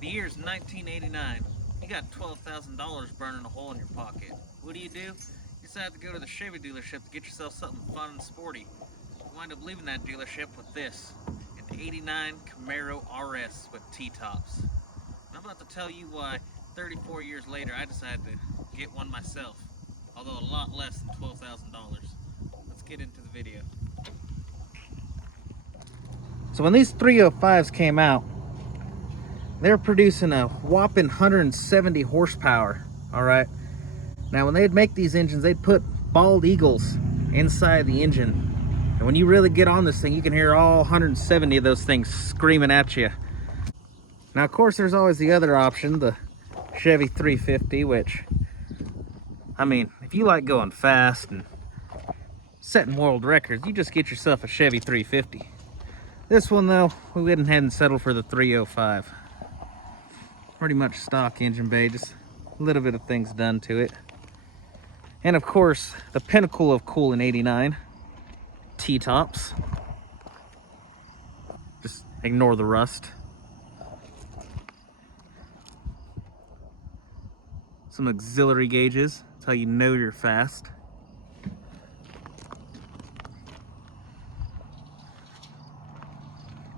The year's 1989. You got $12,000 burning a hole in your pocket. What do? You decide to go to the Chevy dealership to get yourself something fun and sporty. You wind up leaving that dealership with this, an 89 Camaro RS with T-tops. And I'm about to tell you why 34 years later I decided to get one myself, although a lot less than $12,000. Let's get into the video. So when these 305s came out, they're producing a whopping 170 horsepower. All right. Now, when they'd make these engines, they'd put bald eagles inside the engine. And when you really get on this thing, you can hear all 170 of those things screaming at you. Now, of course, there's always the other option, the Chevy 350, which, I mean, if you like going fast and setting world records, you just get yourself a Chevy 350. This one, though, we went ahead and settled for the 305. Pretty much stock engine bay, just a little bit of things done to it. And of course, the pinnacle of cool in 89, T-tops. Just ignore the rust. Some auxiliary gauges, that's how you know you're fast.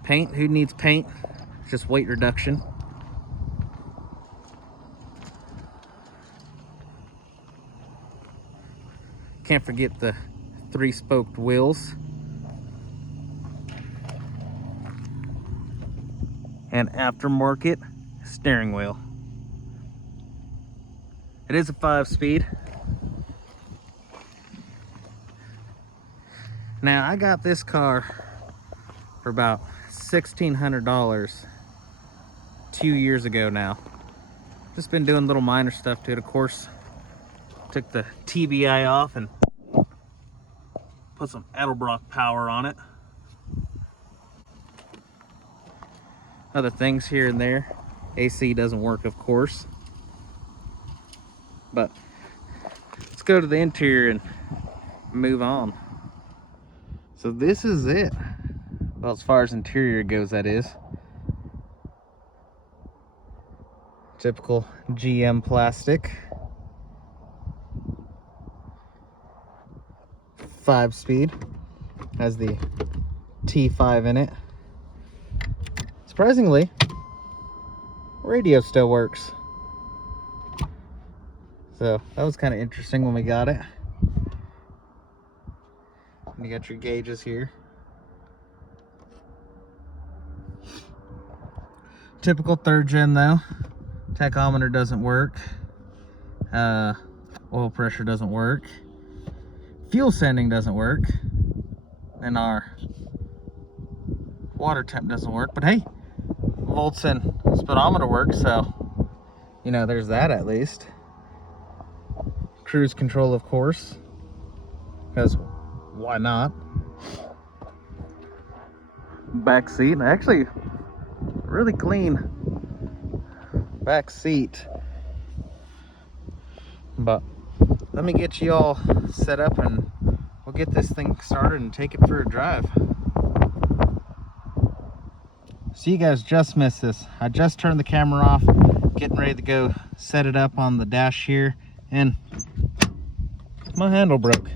Paint, who needs paint? It's just weight reduction. Can't forget the 3-spoked wheels. And aftermarket steering wheel. It is a 5-speed. Now, I got this car for about $1,600 2 years ago now. Just been doing little minor stuff to it, of course. Took the TBI off and put some Edelbrock power on it. Other things here and there. AC doesn't work, of course. But let's go to the interior and move on. So this is it. Well, as far as interior goes, that is. Typical GM plastic. 5-speed, has the T5 in it. Surprisingly, radio still works. So that was kind of interesting when we got it. And you got your gauges here. Typical 3rd gen though. Tachometer doesn't work. Oil pressure doesn't work. Fuel sending doesn't work, and our water temp doesn't work, but hey, volts and speedometer works, so you know there's that at least. Cruise control, of course, because why not? Back seat, actually really clean back seat, but let me get you all set up and we'll get this thing started and take it for a drive. So you guys just missed this. I just turned the camera off, getting ready to go set it up on the dash here, and my handle broke.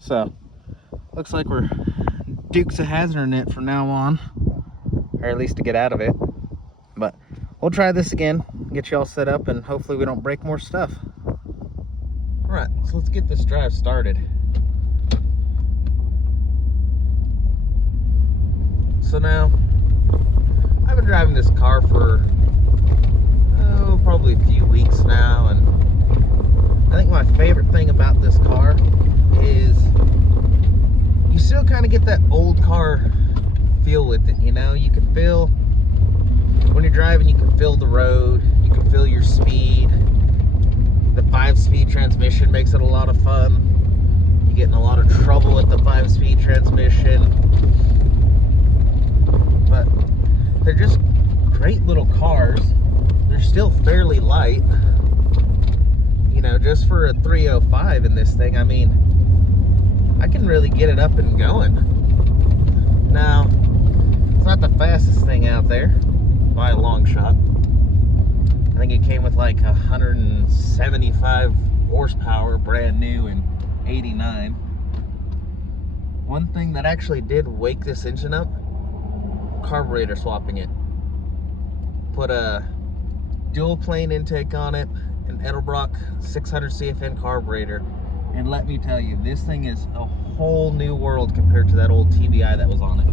So looks like we're Dukes of Hazzarding it from now on, or at least to get out of it. But we'll try this again, get you all set up, and hopefully we don't break more stuff. All right, so let's get this drive started. So now, I've been driving this car for, probably a few weeks now, and I think my favorite thing about this car is you still kind of get that old car feel with it, you know? You can feel, when you're driving, you can feel the road, you can feel your speed. The 5-speed transmission makes it a lot of fun. You get in a lot of trouble with the 5-speed transmission. But they're just great little cars. They're still fairly light. You know, just for a 305 in this thing, I mean, I can really get it up and going. Now, it's not the fastest thing out there. shot. I think it came with like 175 horsepower, brand new in '89. One thing that actually did wake this engine up, carburetor swapping it. Put a dual plane intake on it, an Edelbrock 600 CFN carburetor, and let me tell you, this thing is a whole new world compared to that old TBI that was on it.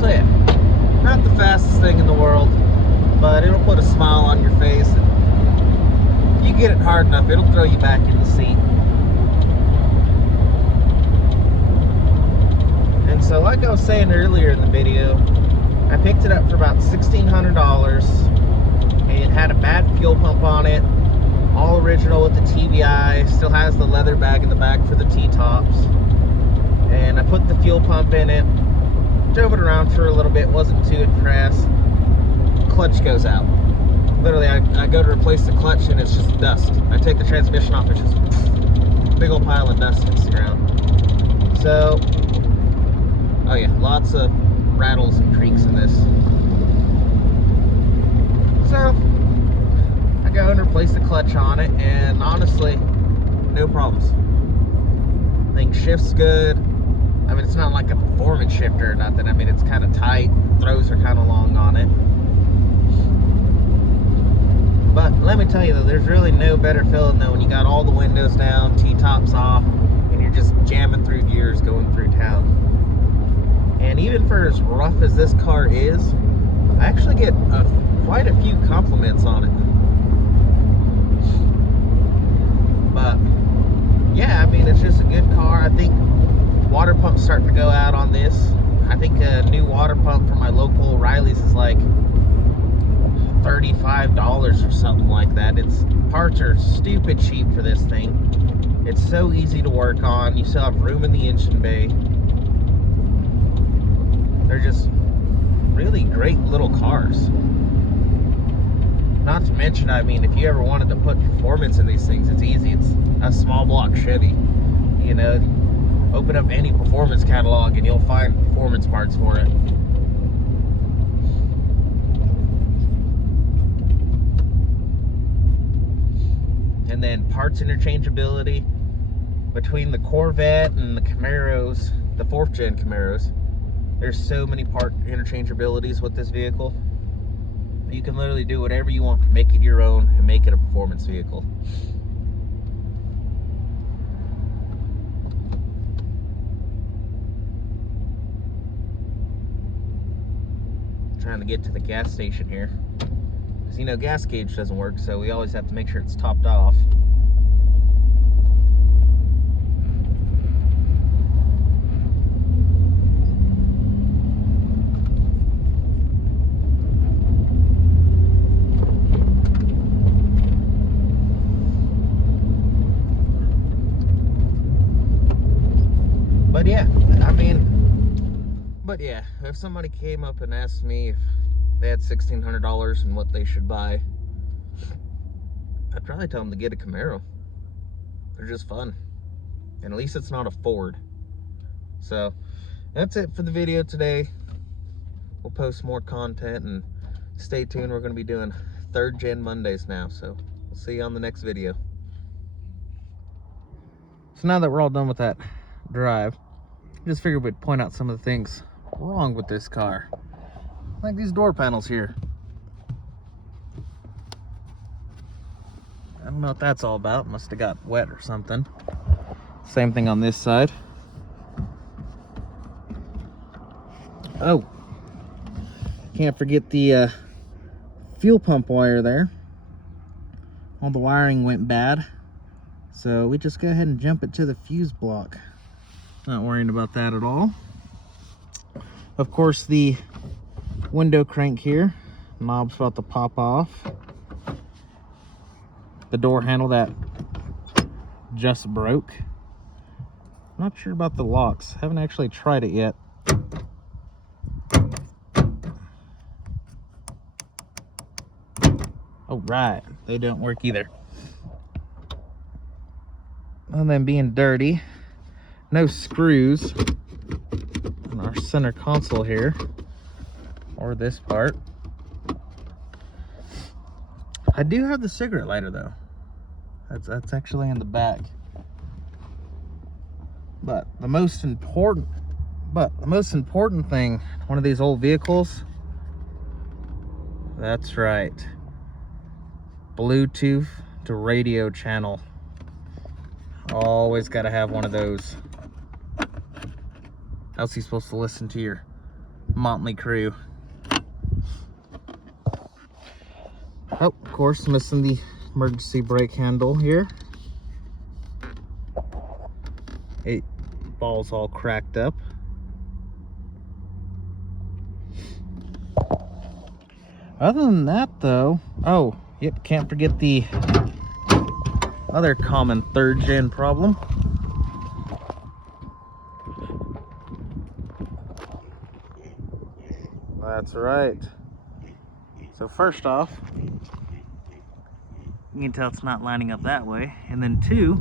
So yeah, not the fastest thing in the world, but it'll put a smile on your face, and you get it hard enough, it'll throw you back in the seat. And so like I was saying earlier in the video, I picked it up for about $1,600. It had a bad fuel pump on it, all original with the TBI, still has the leather bag in the back for the T-tops. And I put the fuel pump in it, drove it around for a little bit, wasn't too impressed. Clutch goes out. Literally, I go to replace the clutch and it's just dust. I take the transmission off, it's just a big old pile of dust hits the ground. So, oh yeah, lots of rattles and creaks in this. So, I go and replace the clutch on it, and honestly, no problems. Thing shifts good. I mean, it's not like a performance shifter or nothing. I mean, it's kind of tight. Throws are kind of long on it. But let me tell you though, there's really no better feeling than when you got all the windows down, T-tops off, and you're just jamming through gears going through town. And even for as rough as this car is, I actually get quite a few compliments on it. But yeah, I mean, it's just a good car. I think water pump's starting to go out on this. I think a new water pump from my local O'Reilly's is like $35 or something like that. Its parts are stupid cheap for this thing. It's so easy to work on. You still have room in the engine bay. They're just really great little cars. Not to mention, I mean, if you ever wanted to put performance in these things, it's easy. It's a small block Chevy. You know, open up any performance catalog and you'll find performance parts for it. And then parts interchangeability between the Corvette and the Camaros, the 4th gen Camaros. There's so many part interchangeabilities with this vehicle. You can literally do whatever you want to make it your own and make it a performance vehicle. Trying to get to the gas station here, because you know gas gauge doesn't work, so we always have to make sure it's topped off. But yeah, if somebody came up and asked me if they had $1,600 and what they should buy, I'd probably tell them to get a Camaro. They're just fun. And at least it's not a Ford. So, that's it for the video today. We'll post more content and stay tuned. We're going to be doing 3rd gen Mondays now. So, we'll see you on the next video. So now that we're all done with that drive, I just figured we'd point out some of the things wrong with this car. Like these door panels here. I don't know what that's all about. Must have got wet or something. Same thing on this side. Oh, can't forget the fuel pump wire there. All the wiring went bad, so we just go ahead and jump it to the fuse block. Not worrying about that at all. Of course, the window crank here, knob's about to pop off. The door handle that just broke. Not sure about the locks. Haven't actually tried it yet. right, they don't work either. And then being dirty, no screws on our center console here, or this part. I do have the cigarette lighter though. That's actually in the back. But the most important thing, one of these old vehicles, that's right, Bluetooth to radio channel. Always got to have one of those. How's he supposed to listen to your motley crew? Oh, of course, missing the emergency brake handle here. It ball's all cracked up. Other than that though, oh, yep, can't forget the other common third gen problem. That's right. So first off, you can tell it's not lining up that way. And then two,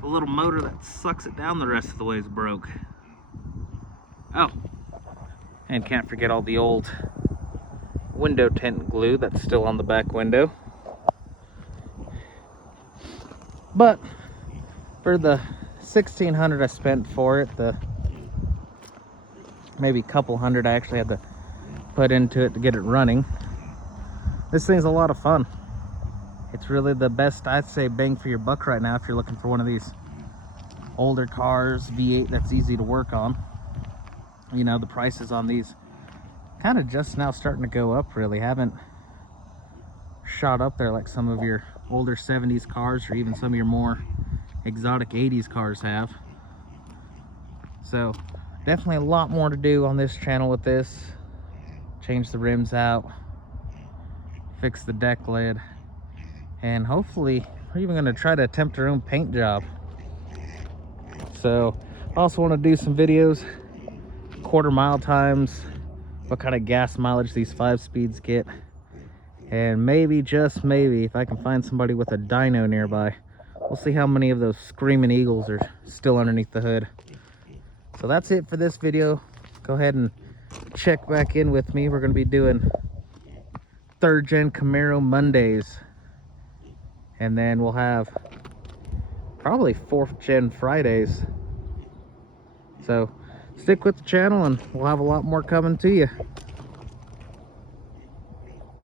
the little motor that sucks it down the rest of the way is broke. Oh, and can't forget all the old window tint glue that's still on the back window. But for the $1,600 I spent for it, the maybe couple hundred I actually had to put into it to get it running, this thing's a lot of fun. It's really the best, I'd say, bang for your buck right now if you're looking for one of these older cars, V8 that's easy to work on. You know, the prices on these kind of just now starting to go up, really haven't shot up there like some of your older 70s cars or even some of your more exotic 80s cars have. So definitely a lot more to do on this channel with this. Change the rims out, fix the deck lid, and hopefully we're even going to try to attempt our own paint job. So I also want to do some videos, quarter mile times, what kind of gas mileage these 5-speeds get, and maybe, just maybe, if I can find somebody with a dyno nearby, we'll see how many of those screaming eagles are still underneath the hood. So that's it for this video. Go ahead and check back in with me. We're going to be doing 3rd gen Camaro Mondays, and then we'll have probably 4th gen Fridays. So stick with the channel and we'll have a lot more coming to you.